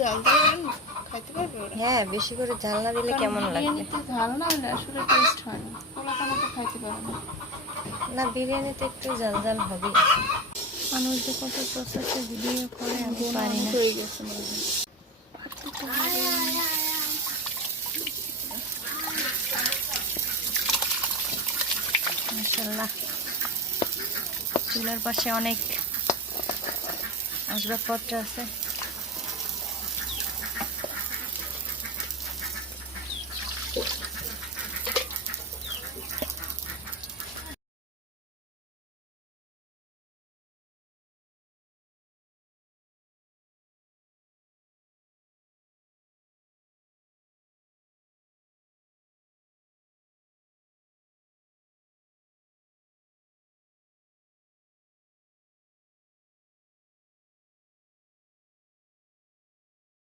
জাল দিয়ে খাইতে পারবে ওরা? হ্যাঁ, বেশি করে ঝাল না দিলে কেমন লাগবে? বিরিয়ানিতে ঝাল না হলে আসলে টেস্ট হয় না, পোলাপানা তো খাইতে পারে না। না, বিরিয়ানিতে একটু ঝাল ঝাল হবে। মানুষ যে কত প্রসেসে ভিডিও করে আমি পারি না। হয়ে গেছে মনে হয়। মাশাআল্লাহ, চুলার পাশে অনেক আসবাবপত্র আছে।